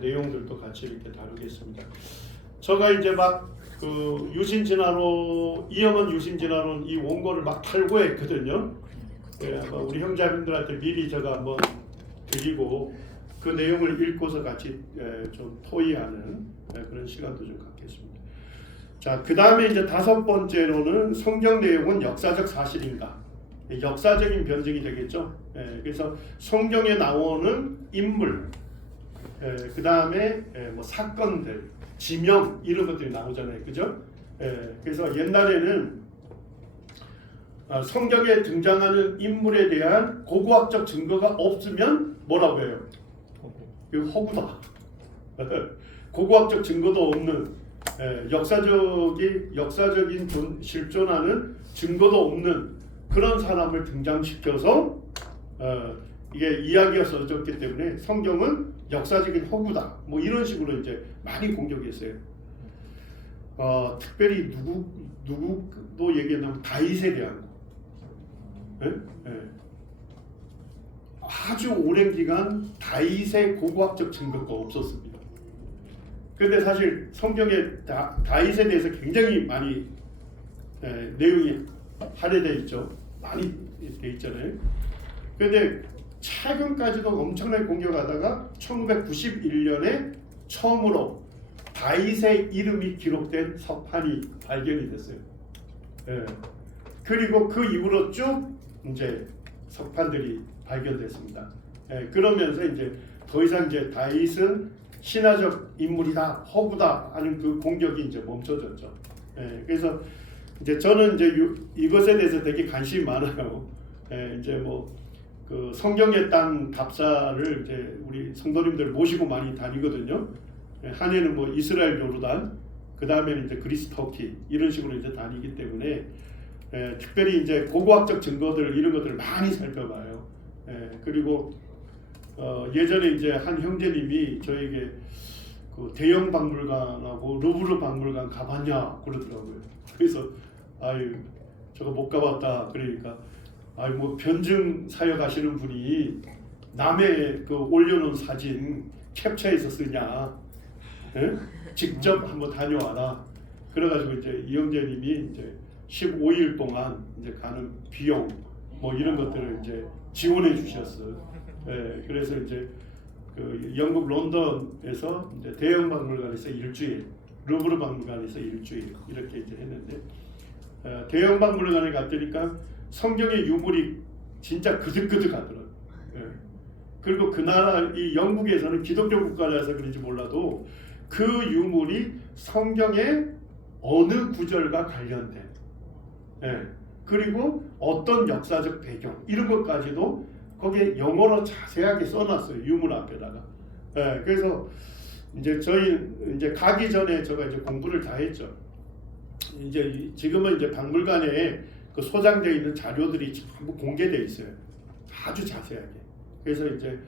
내용들도 같이 이렇게 다루겠습니다. 제가 이제 막 그 유신진화론, 이영은 유신진화론 이 원고를 막 탈고했거든요. 예, 아마 우리 형제님들한테 미리 제가 한번 드리고 그 내용을 읽고서 같이 좀 토의하는 그런 시간도 좀 갖겠습니다. 자, 그 다음에 이제 다섯 번째로는 성경 내용은 역사적 사실인가? 역사적인 변증이 되겠죠. 그래서 성경에 나오는 인물, 그 다음에 뭐 사건들, 지명 이런 것들이 나오잖아요, 그죠? 그래서 옛날에는 성경에 등장하는 인물에 대한 고고학적 증거가 없으면 뭐라고 해요? 이거 허구다. 고고학적 증거도 없는 역사적인 실존하는 증거도 없는 그런 사람을 등장시켜서 이게 이야기가 써졌기 때문에 성경은 역사적인 허구다. 뭐 이런 식으로 이제 많이 공격했어요. 특별히 누구도 얘기한다면 다윗에 대한 거. 아주 오랜 기간 다윗의 고고학적 증거가 없었습니다. 그런데 사실 성경에 다윗에 대해서 굉장히 많이 내용이 할애되어 있죠. 많이 되어 있잖아요. 그런데 최근까지도 엄청나게 공격하다가 1991년에 처음으로 다윗의 이름이 기록된 석판이 발견이 됐어요. 그리고 그 이후로 쭉 이제 석판들이 발견됐습니다. 그러면서 이제 더 이상 이제 다윗은 신화적 인물이다, 허구다 하는 그 공격이 이제 멈춰졌죠. 그래서 이제 저는 이제 이것에 대해서 되게 관심이 많아요. 이제 뭐 그 성경의 땅 답사를 이제 우리 성도님들 모시고 많이 다니거든요. 한 해는 뭐 이스라엘 요르단, 그 다음에는 이제 그리스 터키 이런 식으로 이제 다니기 때문에 특별히 이제 고고학적 증거들 이런 것들을 많이 살펴봐요. 그리고 예전에 이제 한 형제님이 저에게 그 대영 박물관하고 루브르 박물관 가봤냐 그러더라고요. 그래서 아유 저거 못 가봤다 그러니까 아유 뭐 변증 사역하시는 분이 남의 그 올려놓은 사진 캡처해서 쓰냐? 직접 한번 다녀와라. 그래가지고 이제 이 형제님이 이제 15일 동안 이제 가는 비용 뭐 이런 것들을 이제 지원해 주셨어요. 그래서 이제 그 영국 런던에서 이제 대형 박물관에서 일주일, 루브르 박물관에서 일주일 이렇게 이제 했는데 대형 박물관에 갔더니까 성경의 유물이 진짜 그득그득하더라고요. 그리고 그 나라 이 영국에서는 기독교 국가라서 그런지 몰라도 그 유물이 성경의 어느 구절과 관련된, 그리고 어떤 역사적 배경 이런 것까지도 거기에 영어로 자세하게 써놨어요. 유물 앞에다가. 그래서 이제 저희 이제 가기 전에 제가 이제 공부를 다 했죠. 이제 지금은 이제 박물관에 그 소장되어 있는 자료들이 전부 공개되어 있어요. 아주 자세하게. 그래서 이제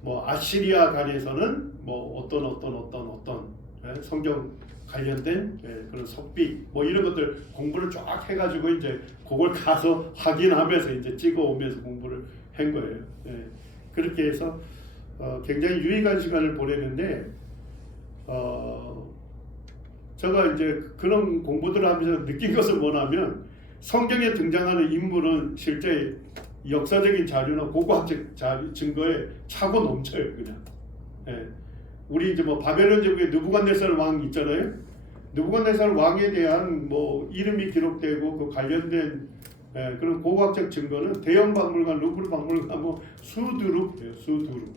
뭐 아시리아 관에서는 뭐 어떤 성경 관련된 그런 석비 뭐 이런 것들 공부를 쫙 해가지고 이제 그걸 가서 확인하면서 이제 찍어오면서 공부를 한 거예요. 그렇게 해서 굉장히 유익한 시간을 보내는데 제가 이제 그런 공부들을 하면서 느낀 것은 뭐냐면 성경에 등장하는 인물은 실제 역사적인 자료나 고고학적 증거에 차고 넘쳐요, 그냥. 우리 이제 뭐 바벨론 제국의 느부갓네살 왕 있잖아요. 느부갓네살 왕에 대한 뭐 이름이 기록되고 그 관련된 그런 고고학적 증거는 대형 박물관, 루브르 박물관, 뭐 수두룩이에요, 수두룩.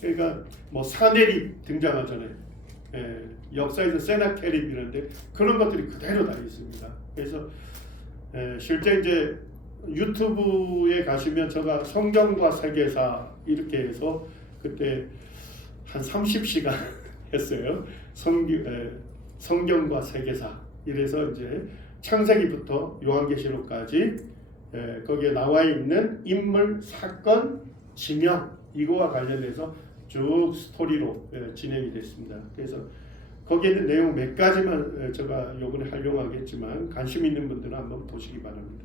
그러니까 뭐 사네립 등장하잖아요. 역사에서 세나케립이라는데 그런 것들이 그대로 다 있습니다. 그래서 실제 이제 유튜브에 가시면 제가 성경과 세계사 이렇게 해서 그때 한 30시간 했어요. 성경과 세계사 이래서 이제 창세기부터 요한계시록까지 거기에 나와 있는 인물, 사건, 지명 이거와 관련해서 쭉 스토리로 진행이 됐습니다. 그래서 거기에 있는 내용 몇 가지만 제가 요번에 활용하겠지만 관심 있는 분들은 한번 보시기 바랍니다.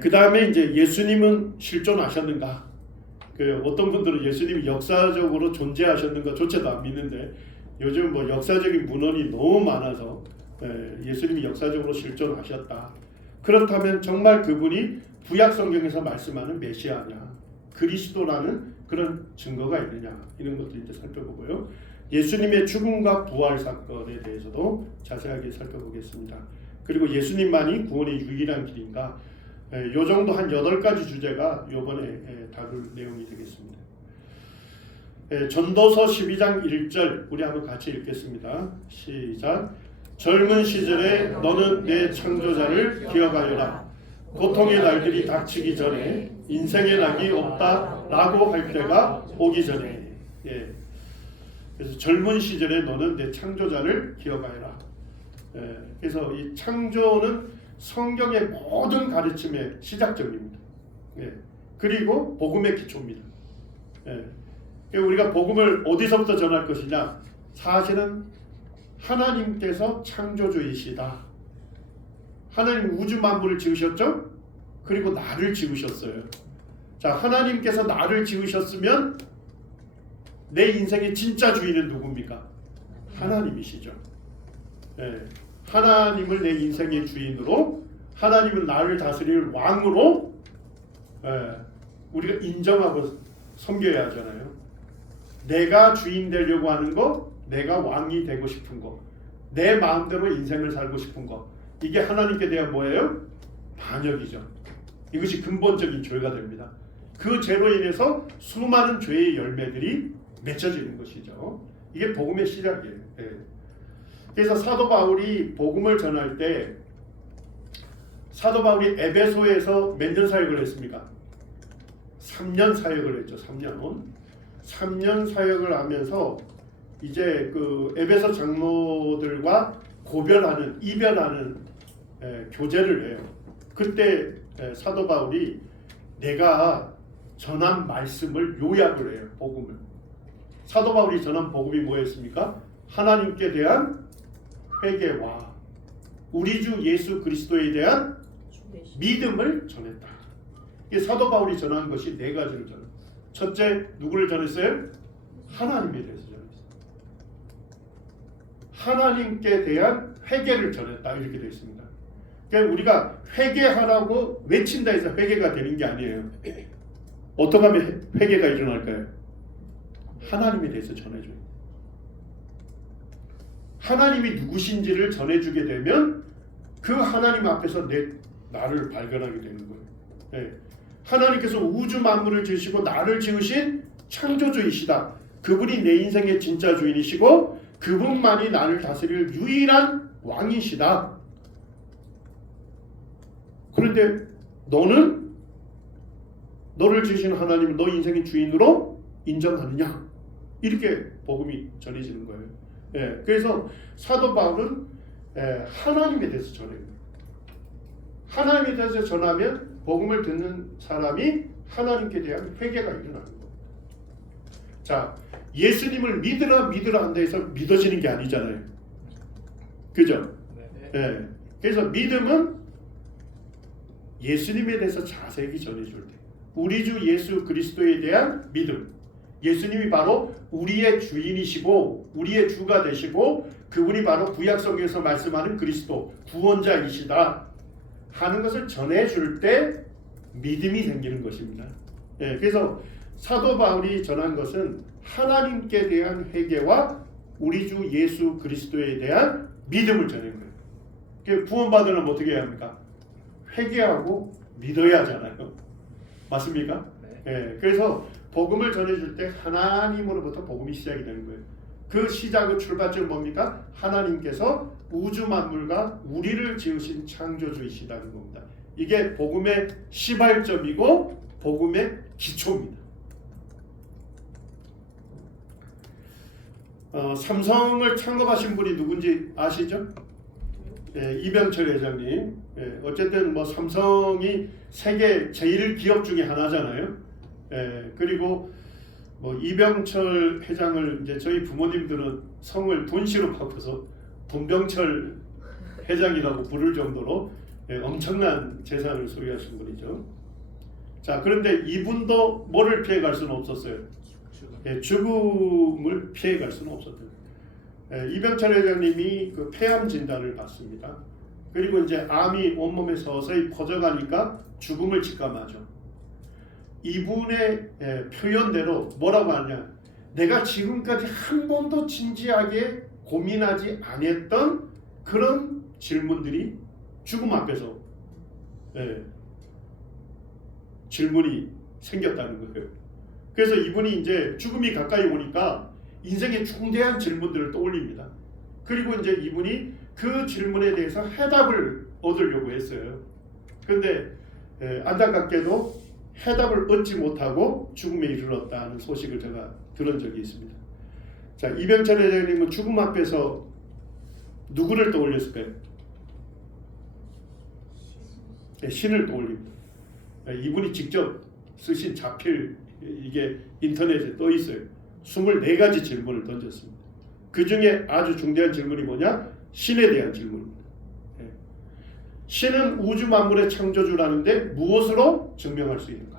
그 다음에 이제 예수님은 실존하셨는가? 그 어떤 분들은 예수님이 역사적으로 존재하셨는가조차도 안 믿는데 요즘 뭐 역사적인 문헌이 너무 많아서 예수님이 역사적으로 실존하셨다. 그렇다면 정말 그분이 구약 성경에서 말씀하는 메시아냐, 그리스도라는 그런 증거가 있느냐, 이런 것도 이제 살펴보고요. 예수님의 죽음과 부활 사건에 대해서도 자세하게 살펴보겠습니다. 그리고 예수님만이 구원의 유일한 길인가, 요 정도 한 8가지 주제가 이번에 다룰 내용이 되겠습니다. 전도서 12장 1절 우리 한번 같이 읽겠습니다. 시작. 젊은 시절에 너는 내 창조자를 기억하여라. 고통의 날들이 닥치기 전에 인생의 낙이 없다라고 할 때가 오기 전에. 그래서 젊은 시절에 너는 내 창조자를 기억하여라. 그래서 이 창조는 성경의 모든 가르침의 시작점입니다. 그리고 복음의 기초입니다. 우리가 복음을 어디서부터 전할 것이냐? 사실은 하나님께서 창조주이시다. 하나님 우주 만물을 지으셨죠? 그리고 나를 지으셨어요. 자, 하나님께서 나를 지으셨으면 내 인생의 진짜 주인은 누굽니까? 하나님이시죠. 하나님을 내 인생의 주인으로, 하나님은 나를 다스릴 왕으로 우리가 인정하고 섬겨야 하잖아요. 내가 주인 되려고 하는 거, 내가 왕이 되고 싶은 거, 내 마음대로 인생을 살고 싶은 거, 이게 하나님께 대한 뭐예요? 반역이죠. 이것이 근본적인 죄가 됩니다. 그 죄로 인해서 수많은 죄의 열매들이 맺혀지는 것이죠. 이게 복음의 시작이에요. 그래서 사도 바울이 복음을 전할 때, 사도 바울이 에베소에서 몇 년 사역을 했습니까? 3년 사역을 했죠. 3년 사역을 하면서 이제 그 에베소 장로들과 고별하는, 이별하는 교제를 해요. 그때 사도 바울이 내가 전한 말씀을 요약을 해요. 복음을. 사도 바울이 전한 복음이 뭐였습니까? 하나님께 대한 회개와 우리 주 예수 그리스도에 대한 믿음을 전했다. 이 사도 바울이 전한 것이 4가지를 전했어요. 첫째, 누구를 전했어요? 하나님에 대해서 전했어요. 하나님께 대한 회개를 전했다, 이렇게 되어 있습니다. 그러니까 우리가 회개하라고 외친다 해서 회개가 되는 게 아니에요. 어떻게 하면 회개가 일어날까요? 하나님에 대해서 전해줘요. 하나님이 누구신지를 전해주게 되면 그 하나님 앞에서 나를 발견하게 되는 거예요. 하나님께서 우주 만물을 지으시고 나를 지으신 창조주이시다. 그분이 내 인생의 진짜 주인이시고 그분만이 나를 다스릴 유일한 왕이시다. 그런데 너를 지으신 하나님을 너 인생의 주인으로 인정하느냐? 이렇게 복음이 전해지는 거예요. 그래서 사도 바울은 하나님에 대해서 전해요. 하나님에 대해서 전하면 복음을 듣는 사람이 하나님께 대한 회개가 일어나는 겁니다. 자, 예수님을 믿으라 한다 해서 믿어지는 게 아니잖아요. 그죠? 그래서 믿음은 예수님에 대해서 자세히 전해줄 때, 우리 주 예수 그리스도에 대한 믿음, 예수님이 바로 우리의 주인이시고 우리의 주가 되시고 그분이 바로 구약 성경에서 말씀하는 그리스도 구원자이시다 하는 것을 전해줄 때 믿음이 생기는 것입니다. 그래서 사도 바울이 전한 것은 하나님께 대한 회개와 우리 주 예수 그리스도에 대한 믿음을 전하는 거예요. 구원받으려면 어떻게 해야 합니까? 회개하고 믿어야 하잖아요. 맞습니까? 그래서 복음을 전해줄 때 하나님으로부터 복음이 시작이 되는 거예요. 그 시작의 출발점은 뭡니까? 하나님께서 우주 만물과 우리를 지으신 창조주이시다는 겁니다. 이게 복음의 시발점이고 복음의 기초입니다. 삼성을 창업하신 분이 누군지 아시죠? 이병철 회장님. 어쨌든 뭐 삼성이 세계 제일 기업 중에 하나잖아요. 그리고 뭐 이병철 회장을 이제 저희 부모님들은 성을 돈씨로 바꿔서 돈병철 회장이라고 부를 정도로 엄청난 재산을 소유하신 분이죠. 자, 그런데 이분도 뭐를 피해갈 수는 없었어요. 예, 죽음을 피해갈 수는 없었던 거예요. 예, 이병철 회장님이 그 폐암 진단을 받습니다. 그리고 이제 암이 온몸에 서서히 퍼져가니까 죽음을 직감하죠. 이분의 표현대로 뭐라고 하냐, 내가 지금까지 한 번도 진지하게 고민하지 않았던 그런 질문들이 죽음 앞에서 질문이 생겼다는 거예요. 그래서 이분이 이제 죽음이 가까이 오니까 인생의 중대한 질문들을 떠올립니다. 그리고 이제 이분이 그 질문에 대해서 해답을 얻으려고 했어요. 그런데 안타깝게도 해답을 얻지 못하고 죽음에 이르렀다는 소식을 제가 들은 적이 있습니다. 자, 이병철 회장님은 죽음 앞에서 누구를 떠올렸을까요? 신을 떠올립니다. 이분이 직접 쓰신 자필, 이게 인터넷에 떠 있어요. 24가지 질문을 던졌습니다. 그 중에 아주 중대한 질문이 뭐냐? 신에 대한 질문입니다. 신은 우주 만물의 창조주라는데 무엇으로 증명할 수 있는가?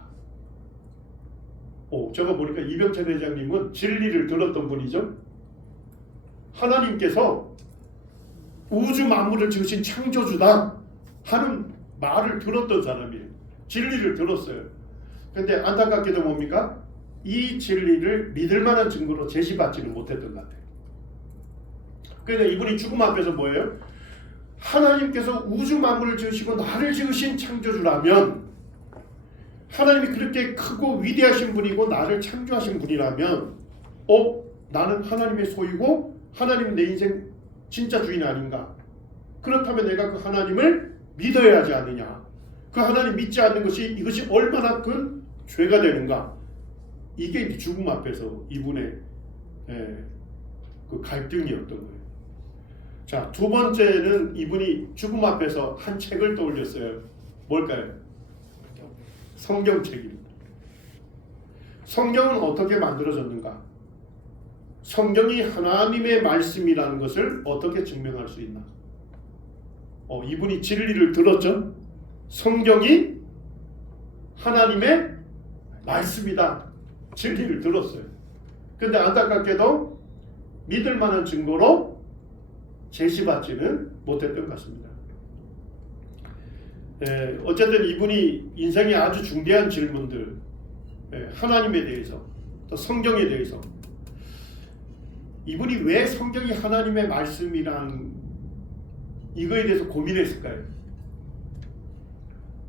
제가 보니까 이병철 회장님은 진리를 들었던 분이죠. 하나님께서 우주 만물을 지으신 창조주다 하는 말을 들었던 사람이에요. 진리를 들었어요. 근데 안타깝게도 뭡니까? 이 진리를 믿을 만한 증거로 제시받지는 못했던 것 같아요. 그런데 이분이 죽음 앞에서 뭐예요? 하나님께서 우주 만물을 지으시고 나를 지으신 창조주라면, 하나님이 그렇게 크고 위대하신 분이고 나를 창조하신 분이라면 나는 하나님의 소유고 하나님은 내 인생 진짜 주인 아닌가? 그렇다면 내가 그 하나님을 믿어야 하지 않느냐? 그 하나님 믿지 않는 것이 이것이 얼마나 큰 죄가 되는가? 이게 이제 죽음 앞에서 이분의 그 갈등이었던 거예요. 자, 두 번째는 이분이 죽음 앞에서 한 책을 떠올렸어요. 뭘까요? 성경책입니다. 성경은 어떻게 만들어졌는가? 성경이 하나님의 말씀이라는 것을 어떻게 증명할 수 있나? 이분이 진리를 들었죠? 성경이 하나님의 말씀이다. 진리를 들었어요. 근데 안타깝게도 믿을 만한 증거로 제시받지는 못했던 것 같습니다. 어쨌든 이분이 인생의 아주 중대한 질문들, 하나님에 대해서, 또 성경에 대해서, 이분이 왜 성경이 하나님의 말씀이란 이거에 대해서 고민했을까요?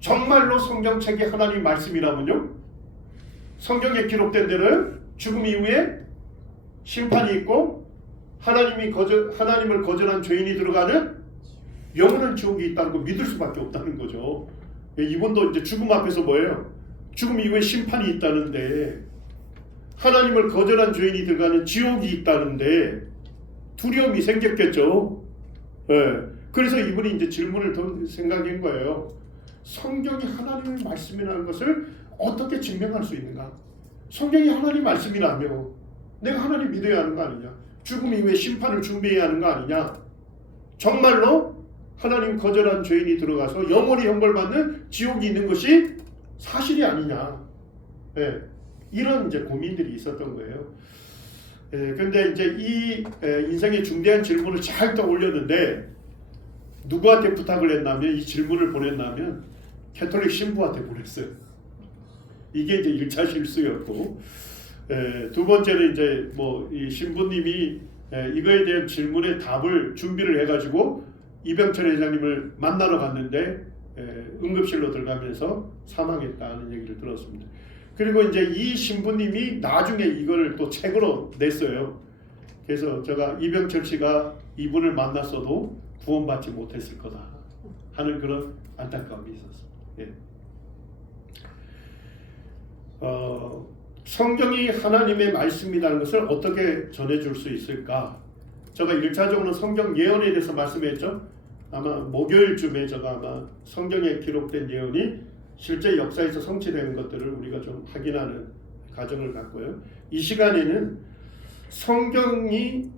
정말로 성경책이 하나님 말씀이라면요, 성경에 기록된 대로 죽음 이후에 심판이 있고 하나님을 거절한 죄인이 들어가는 영원한 지옥이 있다는 거 믿을 수밖에 없다는 거죠. 이분도 이제 죽음 앞에서 뭐예요? 죽음 이후에 심판이 있다는데, 하나님을 거절한 죄인이 들어가는 지옥이 있다는데 두려움이 생겼겠죠. 그래서 이분이 이제 질문을 던 생각인 거예요. 성경이 하나님의 말씀이라는 것을 어떻게 증명할 수 있는가? 성경이 하나님 말씀이라며 내가 하나님 믿어야 하는 거 아니냐? 죽음 이후에 심판을 준비해야 하는 거 아니냐? 정말로 하나님 거절한 죄인이 들어가서 영원히 형벌받는 지옥이 있는 것이 사실이 아니냐? 이런 이제 고민들이 있었던 거예요. 근데 이제 이 인생의 중대한 질문을 잘 떠올렸는데 누구한테 부탁을 했냐면, 이 질문을 보냈냐면 캐톨릭 신부한테 보냈어요. 이게 이제 1차 실수였고, 두 번째는 이제 이 신부님이 이거에 대한 질문의 답을 준비를 해가지고 이병철 회장님을 만나러 갔는데 응급실로 들어가면서 사망했다는 얘기를 들었습니다. 그리고 이제 이 신부님이 나중에 이걸 또 책으로 냈어요. 그래서 제가 이병철 씨가 이분을 만났어도 구원받지 못했을 거다 하는 그런 안타까움이 있었어요. 성경이 하나님의 말씀이라는 것을 어떻게 전해줄 수 있을까? 제가 1차적으로 성경 예언에 대해서 말씀했죠. 아마 목요일쯤에 제가 아마 성경에 기록된 예언이 실제 역사에서 성취되는 것들을 우리가 좀 확인하는 과정을 갖고요. 이 시간에는 성경이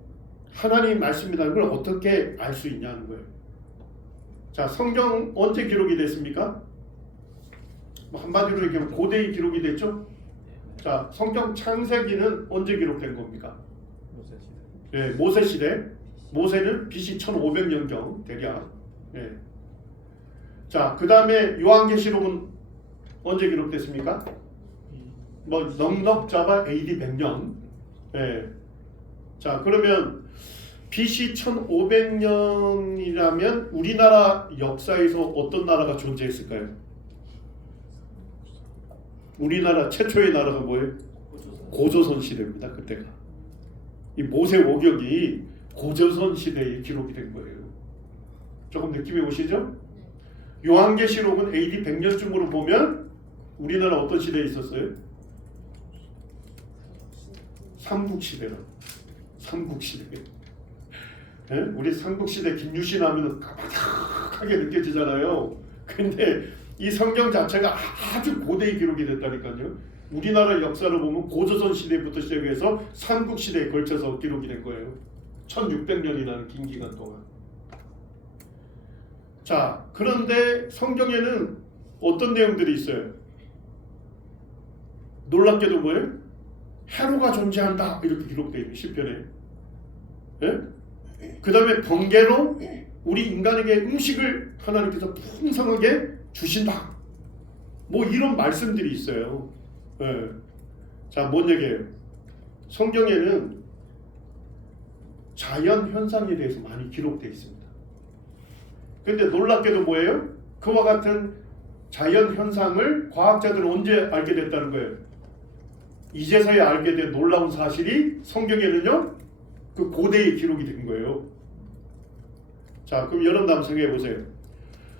하나님의 말씀이라는 걸 어떻게 알 수 있냐는 거예요. 자, 성경 언제 기록이 됐습니까? 한마디로 얘기하면 고대의 기록이 됐죠. 자, 성경 창세기는 언제 기록된 겁니까? 모세 시대. 예, 모세 시대. 모세는 BC 1500년경 대략. 예. 자, 그 다음에 요한계시록은 언제 기록됐습니까? 뭐 넉넉 잡아 AD 100년. 예. 자, 그러면 BC 1500년이라면 우리나라 역사에서 어떤 나라가 존재했을까요? 우리나라 최초의 나라가 뭐예요? 고조선 시대입니다. 그때가. 이 모세 오경이 고조선 시대에 기록이 된 거예요. 조금 느낌이 오시죠? 요한계시록은 AD 100년쯤으로 보면 우리나라 어떤 시대에 있었어요? 삼국시대로. 삼국시대. 예? 우리 삼국시대 김유신 하면 까마득하게 느껴지잖아요. 근데 이 성경 자체가 아주 고대의 기록이 됐다니까요. 우리나라 역사를 보면 고조선 시대부터 시작해서 삼국시대에 걸쳐서 기록이 된 거예요. 1600년이라는 긴 기간 동안. 자, 그런데 성경에는 어떤 내용들이 있어요? 놀랍게도 뭐예요? 해로가 존재한다 이렇게 기록되어 있는 시편에. 예? 그 다음에 번개로 우리 인간에게 음식을 하나님께서 풍성하게 주신다. 뭐 이런 말씀들이 있어요. 예. 자, 뭔 얘기예요? 성경에는 자연 현상에 대해서 많이 기록되어 있습니다. 근데 놀랍게도 뭐예요? 그와 같은 자연 현상을 과학자들은 언제 알게 됐다는 거예요? 이제서야 알게 된 놀라운 사실이 성경에는요, 그 고대의 기록이 된 거예요. 자, 그럼 여러분 한번 생각해 보세요.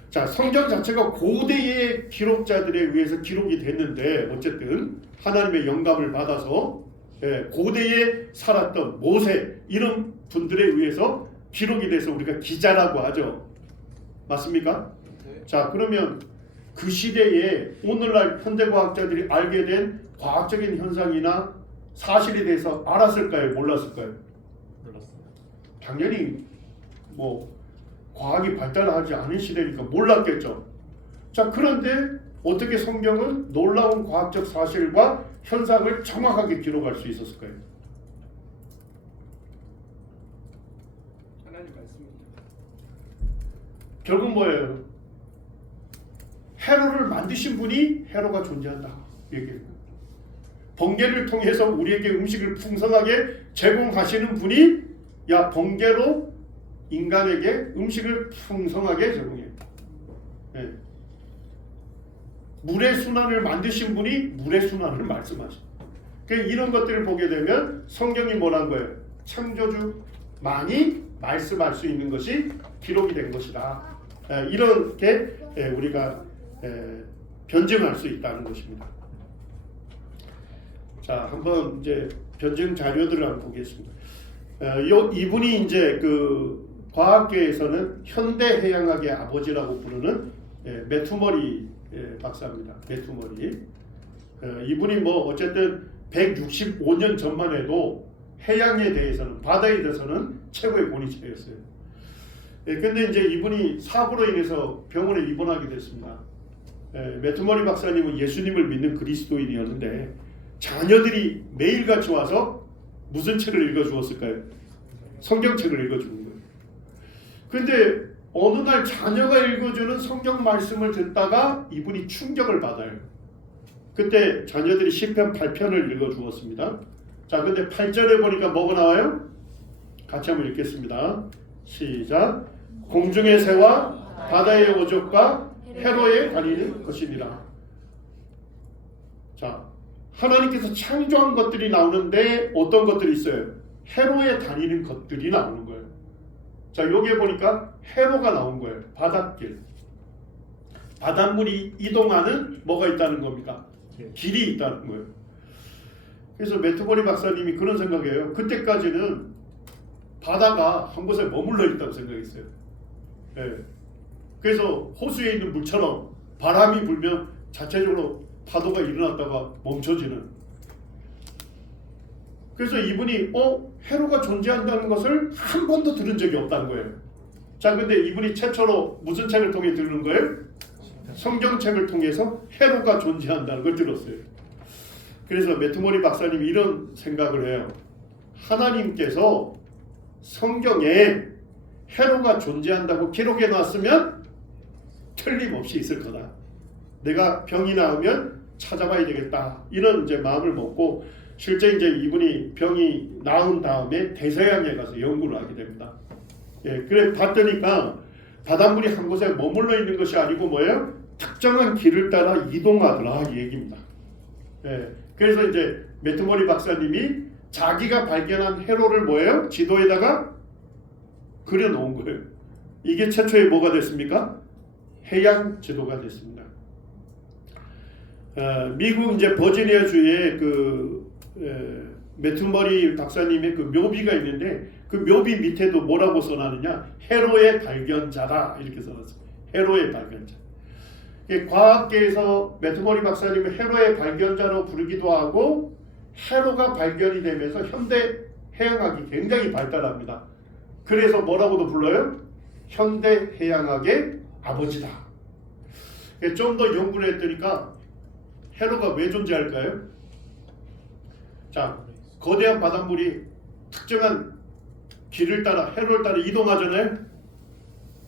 자, 성경 자체가 고대의 기록자들에 의해서 기록이 됐는데 어쨌든 하나님의 영감을 받아서 고대에 살았던 모세 이런 분들에 의해서 기록이 돼서 우리가 기자라고 하죠. 맞습니까? 네. 자, 그러면 그 시대에 오늘날 현대과학자들이 알게 된 과학적인 현상이나 사실에 대해서 알았을까요? 몰랐을까요? 몰랐어요. 당연히 뭐 과학이 발달하지 않은 시대니까 몰랐겠죠. 자, 그런데 어떻게 성경은 놀라운 과학적 사실과 현상을 정확하게 기록할 수 있었을까요? 하나님 말씀입니다. 결국 뭐예요? 해로를 만드신 분이 해로가 존재한다 얘기해요. 번개를 통해서 우리에게 음식을 풍성하게 제공하시는 분이 야 번개로 인간에게 음식을 풍성하게 제공해요. 네. 물의 순환을 만드신 분이 물의 순환을 말씀하셔요. 그러니까 이런 것들을 보게 되면 성경이 뭐란 거예요? 창조주만이 말씀할 수 있는 것이 기록이 된 것이다. 이렇게 우리가 변증할 수 있다는 것입니다. 자, 한번 이제 변증 자료들을 한번 보겠습니다. 이분이 이제 그 과학계에서는 현대 해양학의 아버지라고 부르는 매투머리 박사입니다. 매투머리. 이분이 뭐 어쨌든 165년 전만 해도 해양에 대해서는 바다에 대해서는 최고의 권위자였어요. 근데 이제 이분이 사고로 인해서 병원에 입원하게 됐습니다. 매투머리 박사님은 예수님을 믿는 그리스도인이었는데 자녀들이 매일같이 와서 무슨 책을 읽어주었을까요? 성경책을 읽어주는 거예요. 근데 어느 날 자녀가 읽어주는 성경 말씀을 듣다가 이분이 충격을 받아요. 그때 자녀들이 시편 8편을 읽어주었습니다. 자, 근데 8절에 보니까 뭐가 나와요? 같이 한번 읽겠습니다. 시작. 공중의 새와 바다의 오족과 해로에 다니는 것이니라. 자, 하나님께서 창조한 것들이 나오는데 어떤 것들이 있어요? 해로에 다니는 것들이 나오는 거예요. 자, 여기에 보니까 해로가 나온 거예요. 바닷길. 바닷물이 이동하는 뭐가 있다는 겁니까? 길이 있다는 거예요. 그래서 매투머리 박사님이 그런 생각이에요. 그때까지는 바다가 한 곳에 머물러 있다고 생각했어요. 그래서 호수에 있는 물처럼 바람이 불면 자체적으로 파도가 일어났다가 멈춰지는. 그래서 이분이 해로가 존재한다는 것을 한 번도 들은 적이 없다는 거예요. 자, 근데 이분이 최초로 무슨 책을 통해 들은 거예요? 성경책을 통해서 해로가 존재한다는 걸 들었어요. 그래서 매트모리 박사님이 이런 생각을 해요. 하나님께서 성경에 해로가 존재한다고 기록해 놨으면 틀림없이 있을 거다. 내가 병이 나으면 찾아봐야 되겠다. 이런 이제 마음을 먹고 실제 이제 이분이 병이 나은 다음에 대서양에 가서 연구를 하게 됩니다. 예, 그래 봤더니까 바닷물이 한 곳에 머물러 있는 것이 아니고 뭐예요? 특정한 길을 따라 이동하더라 이 얘기입니다. 예, 그래서 이제 매트모리 박사님이 자기가 발견한 해로를 뭐예요? 지도에다가 그려놓은 거예요. 이게 최초의 뭐가 됐습니까? 해양 지도가 됐습니다. 미국 이제 버지니아주에 매트머리 박사님의 그 묘비가 있는데 그 묘비 밑에도 뭐라고 써놨느냐? 해로의 발견자다 이렇게 써놨어요. 해로의 발견자. 과학계에서 매트머리 박사님을 해로의 발견자로 부르기도 하고 해로가 발견이 되면서 현대 해양학이 굉장히 발달합니다. 그래서 뭐라고도 불러요? 현대 해양학의 아버지다. 좀 더 연구를 했더니까 해로가 왜 존재할까요? 자, 거대한 바닷물이 특정한 길을 따라 해로를 따라 이동하잖아요.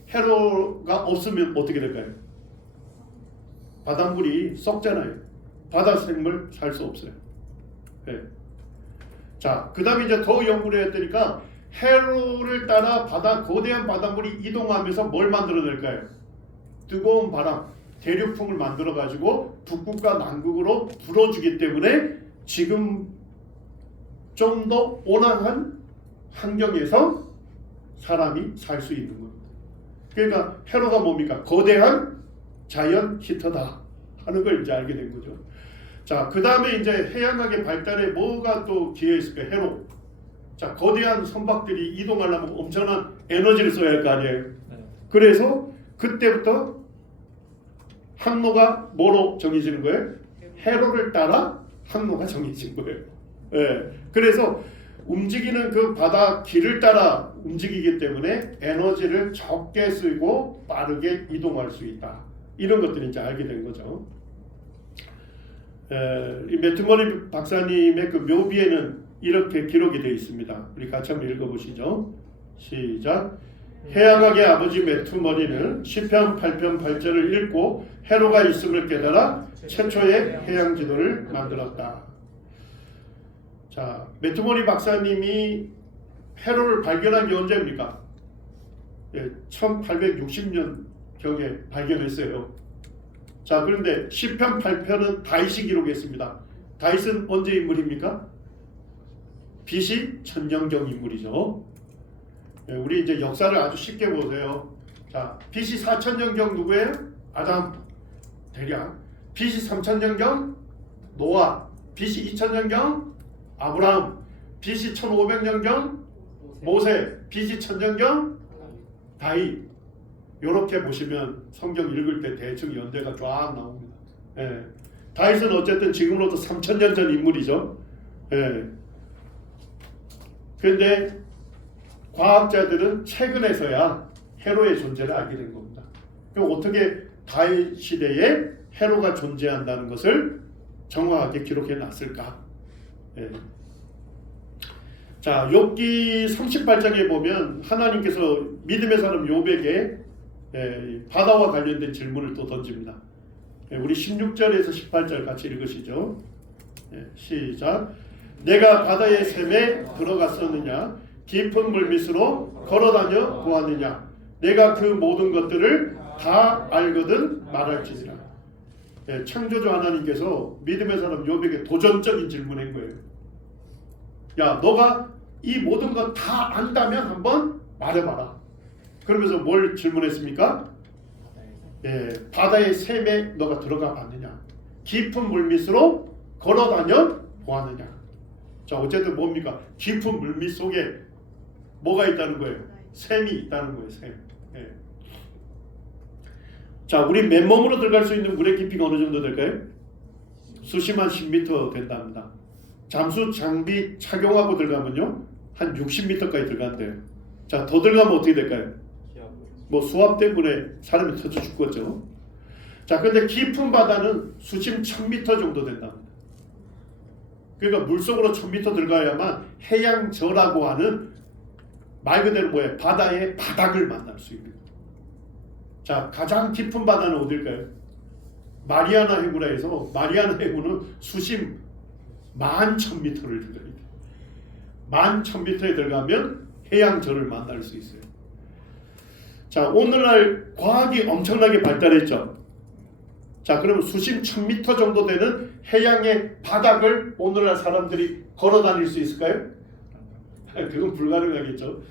해로가 없으면 어떻게 될까요? 바닷물이 썩잖아요. 바다생물 살 수 없어요. 네. 자, 그 다음에 이제 더 연구를 했더니까 해로를 따라 거대한 바닷물이 이동하면서 뭘 만들어낼까요? 뜨거운 바람, 대륙풍을 만들어 가지고 북극과 남극으로 불어주기 때문에 지금 좀 더 온화한 환경에서 사람이 살 수 있는 겁니다. 그러니까 해로가 뭡니까? 거대한 자연 히터다 하는 걸 이제 알게 된 거죠. 자, 그 다음에 이제 해양학의 발달에 뭐가 또 기여했을까요? 해로. 자, 거대한 선박들이 이동하려면 엄청난 에너지를 써야 할 거 아니에요. 그래서 그때부터 항로가 뭐로 정해지는 거예요? 해로를 따라 항로가 정해진 거예요. 예. 그래서 움직이는 그 바다 길을 따라 움직이기 때문에 에너지를 적게 쓰고 빠르게 이동할 수 있다. 이런 것들을 이제 알게 된 거죠. 이 매트머리 박사님의 그 묘비에는 이렇게 기록이 되어 있습니다. 우리 같이 한번 읽어보시죠. 시작. 해양학의 아버지 매트머리는 시편 8편 8절을 읽고 해로가 있음을 깨달아 최초의 해양 지도를 만들었다. 자, 매트머리 박사님이 해로를 발견한 게 언제입니까? 1860년 경에 발견했어요. 자, 그런데 시편 8편은 다윗이 기록했습니다. 다윗은 언제 인물입니까? BC 천년경 인물이죠. 우리 이제 역사를 아주 쉽게 보세요. 자, BC 4000년경 누구예요? 아담 대량. BC 3000년경 노아. BC 2000년경 아브라함. BC 1500년경 모세. BC 1000년경 다윗. 이렇게 보시면 성경 읽을 때 대충 연대가 쫙 나옵니다. 예. 다윗은 어쨌든 지금으로부터 3000년 전 인물이죠. 예. 그런데 과학자들은 최근에서야 해로의 존재를 알게 된 겁니다. 그럼 어떻게 다윗 시대에 해로가 존재한다는 것을 정확하게 기록해 놨을까? 예. 자, 욥기 38장에 보면 하나님께서 믿음의 사람 욥에게 바다와 관련된 질문을 또 던집니다. 우리 16절에서 18절 같이 읽으시죠. 시작. 내가 바다의 샘에 들어갔었느냐? 깊은 물밑으로 걸어다녀 보았느냐? 내가 그 모든 것들을 다 알거든 말할지니라. 창조주 하나님께서 믿음의 사람 욥에게 도전적인 질문한 거예요. 야, 너가 이 모든 것 다 안다면 한번 말해봐라. 그러면서 뭘 질문했습니까? 바다의 샘에 너가 들어가 봤느냐? 깊은 물밑으로 걸어다녀 보았느냐? 자, 어쨌든 뭡니까? 깊은 물밑 속에 뭐가 있다는 거예요? 샘이 있다는 거예요. 샘. 자, 우리 맨몸으로 들어갈 수 있는 물의 깊이가 어느 정도 될까요? 수심한 10m 된답니다. 잠수 장비 착용하고 들어가면요 한 60m까지 들어간대요. 자, 더 들어가면 어떻게 될까요? 뭐 수압 때문에 사람이 터져 죽겠죠. 자, 자, 근데 깊은 바다는 수심 1000m 정도 된답니다. 그러니까 물속으로 1000m 들어가야만 해양저라고 하는 말 그대로 뭐예요? 바다의 바닥을 만날 수 있는. 자, 가장 깊은 바다는 어딜까요? 마리아나 해구라 해서 마리아나 해구는 수심 11,000m를 들어가야 돼요. 11,000m에 들어가면 해양저를 만날 수 있어요. 자, 오늘날 과학이 엄청나게 발달했죠. 자, 그러면 수심 1000m 정도 되는 해양의 바닥을 오늘날 사람들이 걸어 다닐 수 있을까요? 그건 불가능하겠죠.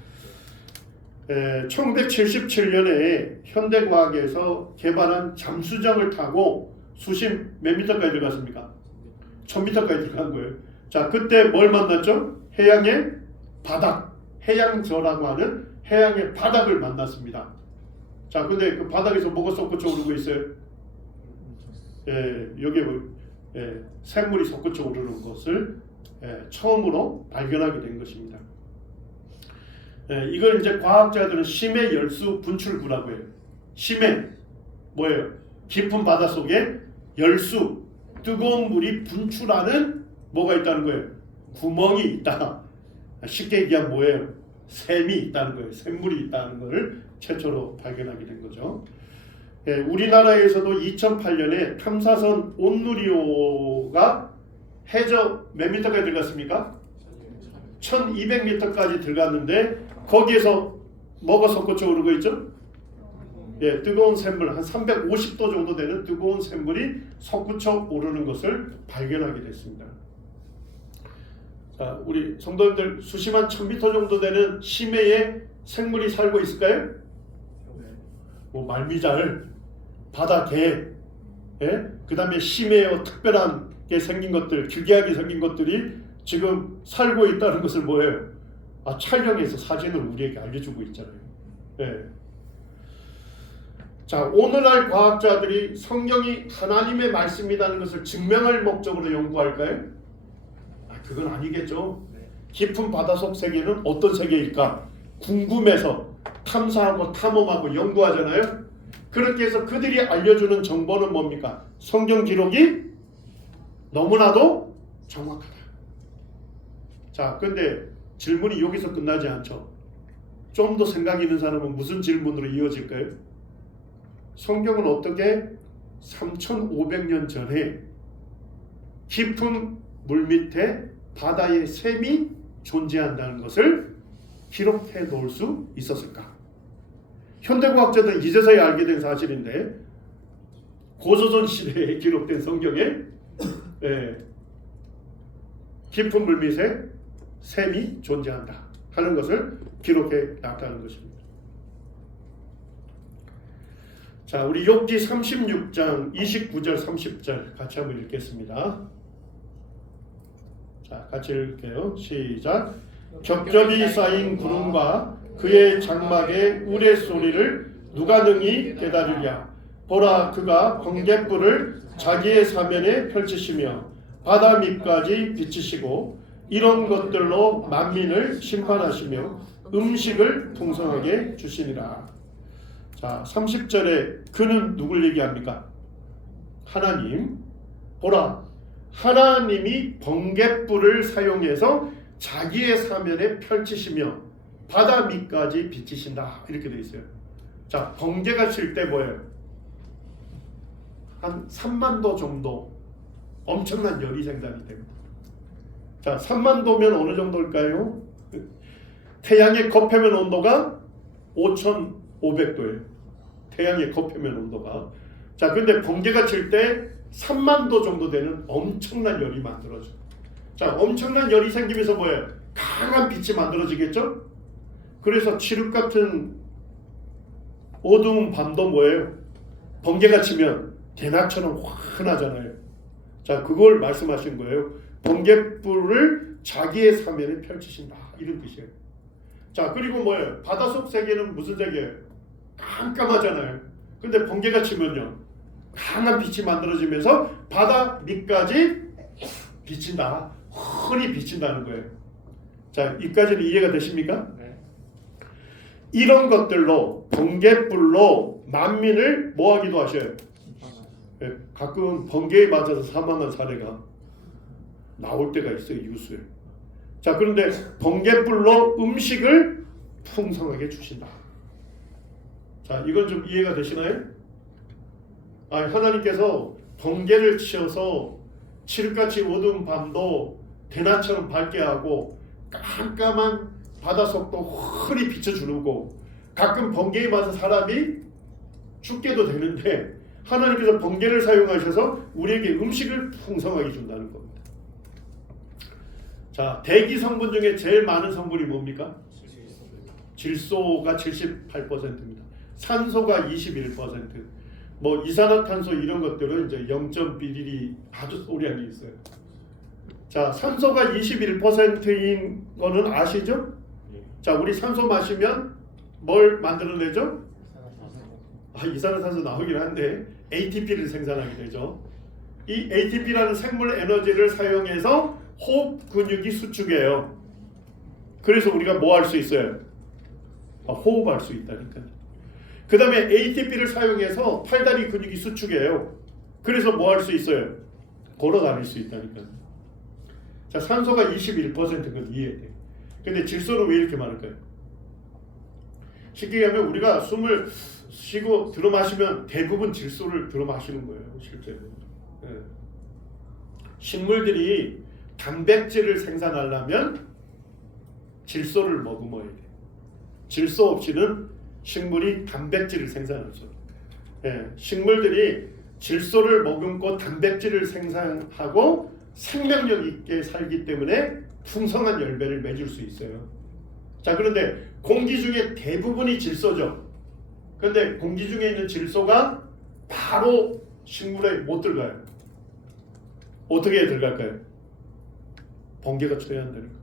1977년에 현대과학에서 개발한 잠수정을 타고 수심 몇 미터까지 들어갔습니까? 1000m까지 들어간 거예요. 자, 그때 뭘 만났죠? 해양의 바닥, 해양저라고 하는 해양의 바닥을 만났습니다. 자, 근데 그 바닥에서 뭐가 솟구쳐 오르고 있어요? 여기에 샘물이 솟구쳐 오르는 것을 처음으로 발견하게 된 것입니다. 이걸 이제 과학자들은 심해 열수 분출구라고 해요. 심해 뭐예요? 깊은 바다 속에 열수, 뜨거운 물이 분출하는 뭐가 있다는 거예요? 구멍이 있다. 쉽게 얘기하면 뭐예요? 샘이 있다는 거예요. 샘물이 있다는 것을 최초로 발견하게 된 거죠. 우리나라에서도 2008년에 탐사선 온누리호가 해저 몇 미터까지 들어갔습니까? 1200m까지 들어갔는데 거기에서 뭐가 솟구쳐 오르고 있죠? 뜨거운 샘물, 한 350도 정도 되는 뜨거운 샘물이 솟구쳐 오르는 것을 발견하게 됐습니다. 자, 우리 성도님들 수심한 1000m 정도 되는 심해에 생물이 살고 있을까요? 뭐 말미잘, 바다개, 그 다음에 심해요 특별하게 생긴 것들, 기괴하게 생긴 것들이 지금 살고 있다는 것을 뭐예요? 촬영해서 사진을 우리에게 알려주고 있잖아요. 자, 오늘날 과학자들이 성경이 하나님의 말씀이라는 것을 증명할 목적으로 연구할까요? 그건 아니겠죠. 깊은 바다속 세계는 어떤 세계일까? 궁금해서 탐사하고 탐험하고 연구하잖아요. 그렇게 해서 그들이 알려주는 정보는 뭡니까? 성경 기록이 너무나도 정확하다. 자, 근데 질문이 여기서 끝나지 않죠. 좀 더 생각 있는 사람은 무슨 질문으로 이어질까요? 성경은 어떻게 3500년 전에 깊은 물 밑에 바다의 샘이 존재한다는 것을 기록해 놓을 수 있었을까? 현대과학자들은 이제서야 알게 된 사실인데 고조선 시대에 기록된 성경에 깊은 물 밑에 샘이 존재한다 하는 것을 기록해 놨다는 것입니다. 자, 우리 욥기 36장 29절 30절 같이 한번 읽겠습니다. 자, 같이 읽을게요. 시작. 겹겹이 쌓인 구름과 그의 장막의 우레소리를 누가 능히 깨달으랴. 보라, 그가 번갯불을 자기의 사면에 펼치시며 바다 밑까지 비치시고 이런 것들로 만민을 심판하시며 음식을 풍성하게 주시니라. 자, 30절에 그는 누굴 얘기합니까? 하나님. 보라, 하나님이 번갯불을 사용해서 자기의 사면에 펼치시며 바다 밑까지 비치신다 이렇게 되어 있어요. 자, 번개가 칠 때 뭐예요? 한 3만도 정도 엄청난 열이 생산이 됩니다. 자, 3만도면 어느 정도일까요? 태양의 겉표면 온도가 5500도예요. 태양의 겉표면 온도가. 자, 근데 번개가 칠 때 3만도 정도 되는 엄청난 열이 만들어져요. 자, 엄청난 열이 생기면서 뭐예요? 강한 빛이 만들어지겠죠? 그래서 칠흑 같은 어두운 밤도 뭐예요? 번개가 치면 대낮처럼 환하잖아요. 자, 그걸 말씀하신 거예요. 번갯불을 자기의 사면에 펼치신다 이런 뜻이에요. 자, 그리고 뭐예요? 바닷속 세계는 무슨 세계예요? 깜깜하잖아요. 근데 번개가 치면요 강한 빛이 만들어지면서 바다 밑까지 비친다. 흔히 비친다는 거예요. 자, 여기까지는 이해가 되십니까? 네. 이런 것들로 번갯불로 만민을 뭐하기도 하셔요? 가끔 번개에 맞아서 사망한 사례가 나올 때가 있어요. 뉴스에. 자, 그런데 번개불로 음식을 풍성하게 주신다. 자, 이건 좀 이해가 되시나요? 하나님께서 번개를 치어서 칠흑같이 어두운 밤도 대낮처럼 밝게 하고 깜깜한 바닷속도 흔히 비춰주고, 가끔 번개에 맞아 사람이 죽게도 되는데 하나님께서 번개를 사용하셔서 우리에게 음식을 풍성하게 준다는 겁니다. 자, 대기 성분 중에 제일 많은 성분이 뭡니까? 질소가 78%입니다. 산소가 21%. 뭐 이산화탄소 이런 것들은 이제 0.1ml 아주 소량이 있어요. 자, 산소가 21%인 거는 아시죠? 자, 우리 산소 마시면 뭘 만들어내죠? 이산화탄소 나오긴 한데 ATP를 생산하게 되죠. 이 ATP라는 생물 에너지를 사용해서 호흡 근육이 수축해요. 그래서 우리가 뭐 할 수 있어요? 호흡할 수 있다니까요. 그 다음에 ATP를 사용해서 팔다리 근육이 수축해요. 그래서 뭐 할 수 있어요? 걸어 다닐 수 있다니까요. 자, 산소가 21%건 이해돼요. 근데 질소는 왜 이렇게 많을까요? 쉽게 얘기하면 우리가 숨을 쉬고 들어 마시면 대부분 질소를 들어 마시는 거예요, 실제로. 식물들이 단백질을 생산하려면 질소를 머금어야 돼. 질소 없이는 식물이 단백질을 생산할 수 없어요. 식물들이 질소를 머금고 단백질을 생산하고 생명력 있게 살기 때문에 풍성한 열매를 맺을 수 있어요. 자, 그런데 공기 중에 대부분이 질소죠. 그런데 공기 중에 있는 질소가 바로 식물에 못 들어가요. 어떻게 들어갈까요? 번개가 쳐야 한다는 거예요.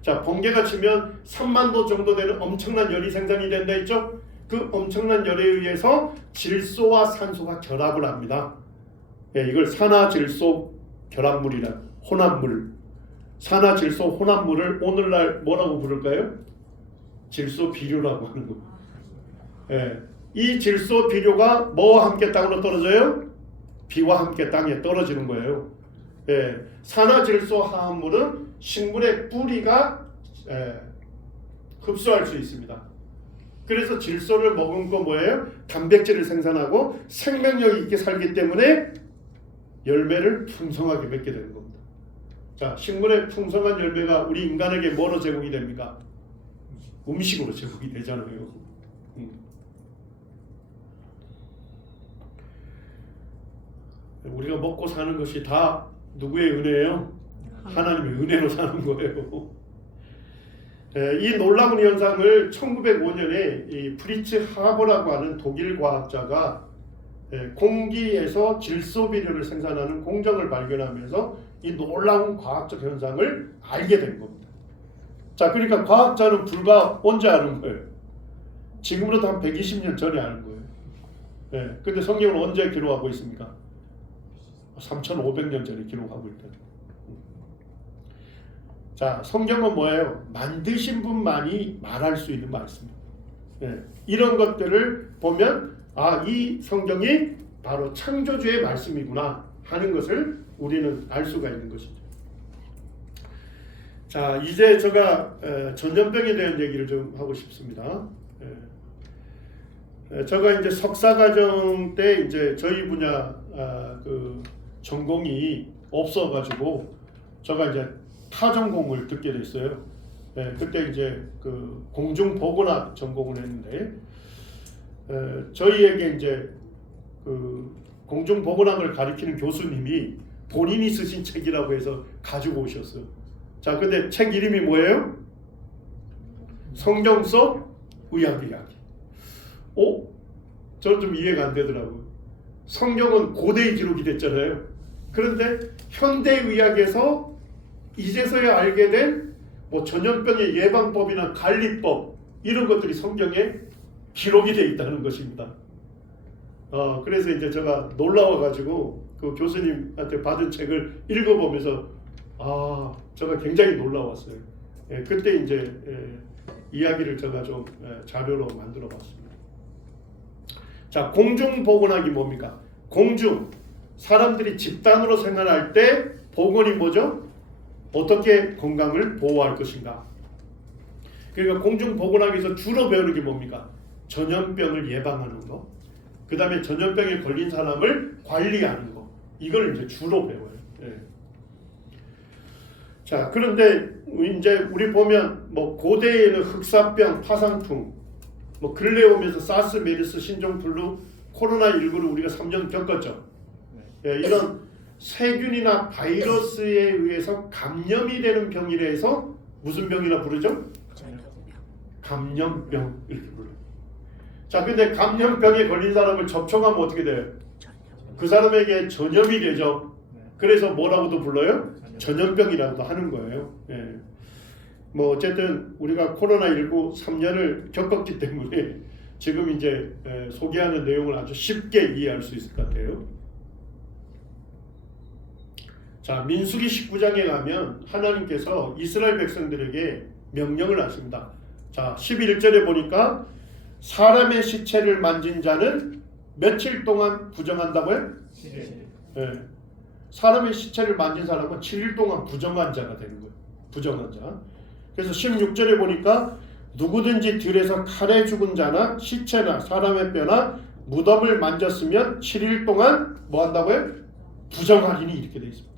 자, 번개가 치면 3만 도 정도 되는 엄청난 열이 생산이 된다 했죠? 그 엄청난 열에 의해서 질소와 산소가 결합을 합니다. 이걸 산화질소 결합물이라, 혼합물. 산화질소 혼합물을 오늘날 뭐라고 부를까요? 질소 비료라고 하는 겁니다. 이 질소 비료가 뭐와 함께 땅으로 떨어져요? 비와 함께 땅에 떨어지는 거예요. 산화질소 화합물은 식물의 뿌리가 흡수할 수 있습니다. 그래서 질소를 머금고 뭐예요? 단백질을 생산하고 생명력 있게 살기 때문에 열매를 풍성하게 맺게 되는 겁니다. 자, 식물의 풍성한 열매가 우리 인간에게 뭐로 제공이 됩니까? 음식으로 제공이 되잖아요. 우리가 먹고 사는 것이 다 누구의 은혜예요? 하나님의 은혜로 사는 거예요. 이 놀라운 현상을 1905년에 이 프리츠 하버라고 하는 독일 과학자가 공기에서 질소 비료를 생산하는 공정을 발견하면서 이 놀라운 과학적 현상을 알게 된 겁니다. 자, 그러니까 과학자는 불과 언제 아는 거예요? 지금으로부터 한 120년 전에 아는 거예요. 근데 성경은 언제 기록하고 있습니까? 3,500년 전에 기록하고 있다. 자, 성경은 뭐예요? 만드신 분만이 말할 수 있는 말씀입니다. 이런 것들을 보면 이 성경이 바로 창조주의 말씀이구나 하는 것을 우리는 알 수가 있는 것이죠. 자, 이제 제가 전염병에 대한 얘기를 좀 하고 싶습니다. 제가 이제 석사과정 때 이제 저희 분야 그 전공이 없어가지고 제가 이제 타전공을 듣게 됐어요. 그때 이제 그 공중보건학 전공을 했는데 저희에게 이제 그 공중보건학을 가르치는 교수님이 본인이 쓰신 책이라고 해서 가지고 오셨어요. 자, 근데 책 이름이 뭐예요? 성경 속 의학 이야기. 저는 좀 이해가 안 되더라고요. 성경은 고대에 기록이 됐잖아요. 그런데 현대의학에서 이제서야 알게 된 뭐 전염병의 예방법이나 관리법 이런 것들이 성경에 기록이 되어 있다는 것입니다. 그래서 이제 제가 놀라워가지고 그 교수님한테 받은 책을 읽어보면서 제가 굉장히 놀라웠어요. 그때 이제 이야기를 제가 좀 자료로 만들어봤습니다. 자, 공중보건학이 뭡니까? 공중 사람들이 집단으로 생활할 때 보건이 뭐죠? 어떻게 건강을 보호할 것인가? 그러니까 공중 보건하기 위해서 주로 배우는 게 뭡니까? 전염병을 예방하는 거. 그 다음에 전염병에 걸린 사람을 관리하는 거. 이걸 이제 주로 배워요. 예. 자, 그런데 이제 우리 보면 뭐 고대에는 흑사병, 파상풍, 뭐 근래 오면서 사스, 메르스, 신종플루, 코로나19를 우리가 3년 겪었죠. 예, 이런 세균이나 바이러스에 의해서 감염이 되는 병이라 해서 무슨 병이라 부르죠? 감염병 이렇게 불러요. 자, 근데 감염병에 걸린 사람을 접촉하면 어떻게 돼요? 그 사람에게 전염이 되죠. 그래서 뭐라고도 불러요? 전염병이라고도 하는 거예요. 예. 뭐 어쨌든 우리가 코로나19 3년을 겪었기 때문에 지금 이제 소개하는 내용을 아주 쉽게 이해할 수 있을 것 같아요. 자, 민수기 19장에 가면 하나님께서 이스라엘 백성들에게 명령을 하십니다. 자, 11절에 보니까 사람의 시체를 만진 자는 며칠 동안 부정한다고요? 네. 사람의 시체를 만진 사람은 7일 동안 부정한 자가 되는 거예요. 부정한 자. 그래서 16절에 보니까 누구든지 들에서 칼에 죽은 자나 시체나 사람의 뼈나 무덤을 만졌으면 7일 동안 뭐 한다고요? 부정하리니 이렇게 되어 있습니다.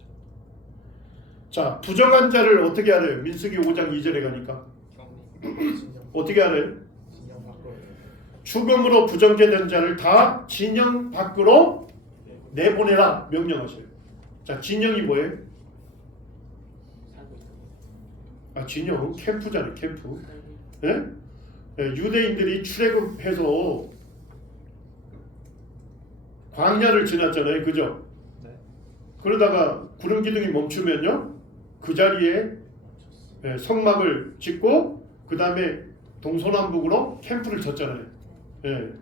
자, 부정한 자를 어떻게 알아요? 민수기 5장 2절에 가니까 어떻게 알아요? 죽음으로 부정죄된 자를 다 진영 밖으로 내보내라 명령하셔요. 자, 진영이 뭐예요? 아, 진영 캠프잖아요. 캠프. 네? 네, 유대인들이 출애굽해서 광야를 지났잖아요. 그죠? 네. 그러다가 구름 기둥이 멈추면요, 그 자리에 성막을 짓고 그 다음에 동서남북으로 캠프를 쳤잖아요. 예.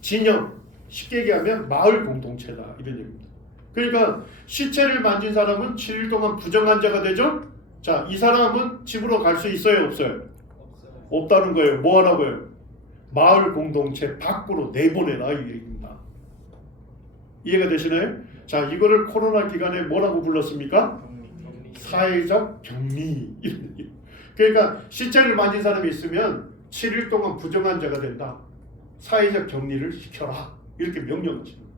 진영, 쉽게 얘기하면 마을 공동체다 이런 얘기입니다. 그러니까 시체를 만진 사람은 7일 동안 부정한 자가 되죠. 자, 이 사람은 집으로 갈 수 있어요, 없어요? 없다는 거예요. 뭐 하라고요? 마을 공동체 밖으로 내보내라 이 얘기입니다. 이해가 되시나요? 자, 이거를 코로나 기간에 뭐라고 불렀습니까? 사회적 격리. 그러니까 시체를 만진 사람이 있으면 7일 동안 부정한 자가 된다. 사회적 격리를 시켜라. 이렇게 명령하십니다.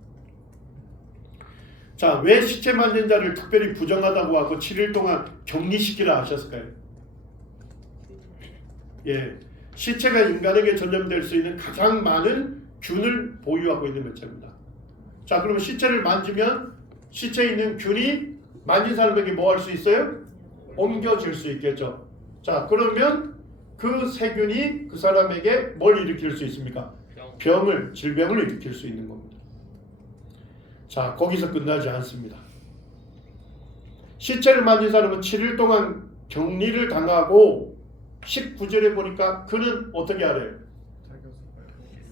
자, 왜 시체 만진 자를 특별히 부정하다고 하고 7일 동안 격리시키라 하셨을까요? 예, 시체가 인간에게 전염될 수 있는 가장 많은 균을 보유하고 있는 매체입니다. 자, 그러면 시체를 만지면 시체에 있는 균이 만진 사람에게 뭐 할 수 있어요? 옮겨질 수 있겠죠. 자, 그러면 그 세균이 그 사람에게 뭘 일으킬 수 있습니까? 질병을 일으킬 수 있는 겁니다. 자, 거기서 끝나지 않습니다. 시체를 만진 사람은 7일 동안 격리를 당하고 19절에 보니까 그는 어떻게 하래요?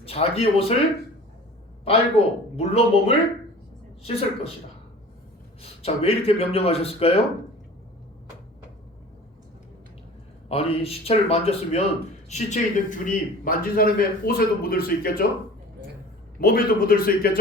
자기 옷을 빨고 물로 몸을 씻을 것이다. 자, 왜 이렇게 명령하셨을까요? 아니, 시체를 만졌으면 시체에 있는 균이 만진 사람의 옷에도 묻을 수 있겠죠? 몸에도 묻을 수 있겠죠?